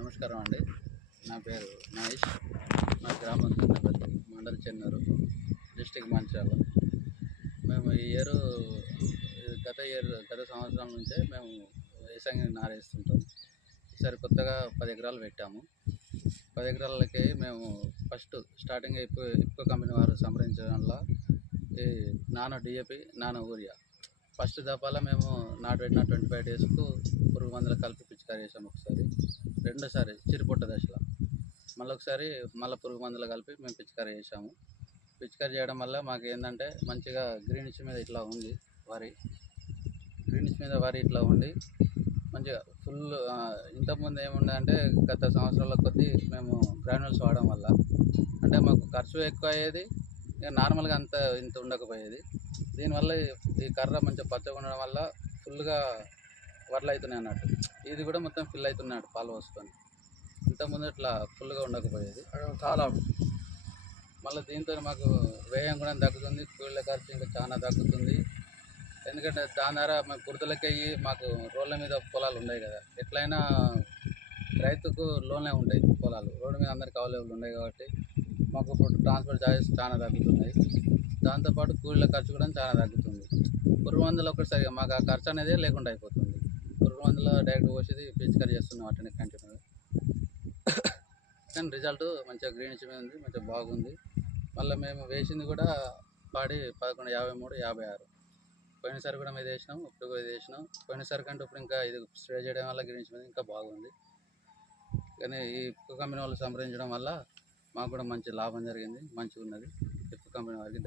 నమస్కారం అండి. నా పేరు మహేష్. మా గ్రామం కిందపల్లి, మండల చెన్నూరు, డిస్టిక్ మంచిర్యాల. మేము ఈ ఇయర్ గత సంవత్సరం నుంచే మేము వేసంగి నారేస్తుంటాం. ఈసారి కొత్తగా 10 ఎకరాలు పెట్టాము. 10 ఎకరాలకి మేము ఫస్ట్ స్టార్టింగ్ ఇఫ్కో కంపెనీ వారు సంప్రదించడం వల్ల ఈ nano DAP, nano urea first దఫాలో మేము నాటుపెట్టిన 25 డేస్కు పురుగు మందులు కలిపి పిచికారీ చేసాము. ఒకసారి, రెండోసారి చిరుపొట్ట దశలో మళ్ళీ పురుగు మందులు కలిపి మేము పిచికారీ చేసాము. పిచికారీ చేయడం వల్ల మాకు ఏంటంటే మంచిగా గ్రీనిష్ మీద ఇట్లా ఉంది వరి. గ్రీనిష్ మీద వరి ఇట్లా ఉండి మంచిగా ఫుల్. ఇంతకుముందు ఏముందంటే గత సంవత్సరాల కొద్దీ మేము గ్రాన్యుల్స్ వాడడం వల్ల అంటే మాకు ఖర్చు ఎక్కువ అయ్యేది, ఇక నార్మల్గా ఇంత ఉండకపోయేది. దీనివల్ల ఈ కర్ర మంచిగా పచ్చగా ఉండడం వల్ల ఫుల్గా వరలు అవుతున్నాయి అన్నట్టు. ఇది కూడా మొత్తం ఫిల్ అవుతున్నాడు పాలు పోసుకొని. ఇంతకుముందు ఇట్లా ఫుల్గా ఉండకపోయేది చాలా. మళ్ళీ దీంతో మాకు వ్యయం కూడా తగ్గుతుంది, కూలీల ఖర్చు ఇంకా చాలా తగ్గుతుంది. ఎందుకంటే దాని ద్వారా మేము బురదలకి అయ్యి మాకు రోడ్ల మీద పొలాలు ఉన్నాయి కదా, ఎట్లయినా రైతుకు లోన్లే ఉంటాయి పొలాలు, రోడ్డు మీద అందరికి అవైలబుల్ ఉన్నాయి కాబట్టి మాకు ఇప్పుడు ట్రాన్స్పోర్ట్ ఛార్జెస్ చాలా తగ్గుతున్నాయి. దాంతోపాటు కూలీల ఖర్చు కూడా చాలా తగ్గుతుంది. పురుగు మందులు ఒకసారిగా మాకు ఆ ఖర్చు అనేది లేకుండా అయిపోతుంది. పురుగు మందులు డైరెక్ట్ పోసేది పిచికారీ చేస్తున్నాం అట్లనే కంటిన్యూగా. కానీ రిజల్ట్ మంచిగా గ్రీనిష్ మీద ఉంది, మంచిగా బాగుంది. మళ్ళీ మేము వేసింది కూడా పాడి 1153, 56. పోయినసారి కూడా మీద వేసినాం, ఇప్పుడు కూడా ఇది వేసినాం. పోయినసారి కంటే ఇప్పుడు ఇంకా ఇది స్ప్రే చేయడం వల్ల గ్రీనిష్ మీద ఇంకా బాగుంది. కానీ ఈ ఇఫ్కో కంపెనీ వాళ్ళు సంప్రదించడం వల్ల మాకు కూడా మంచి లాభం జరిగింది, మంచిగా ఉన్నది. ఇఫ్కో కంపెనీ వారికి ధన్యవాదాలు.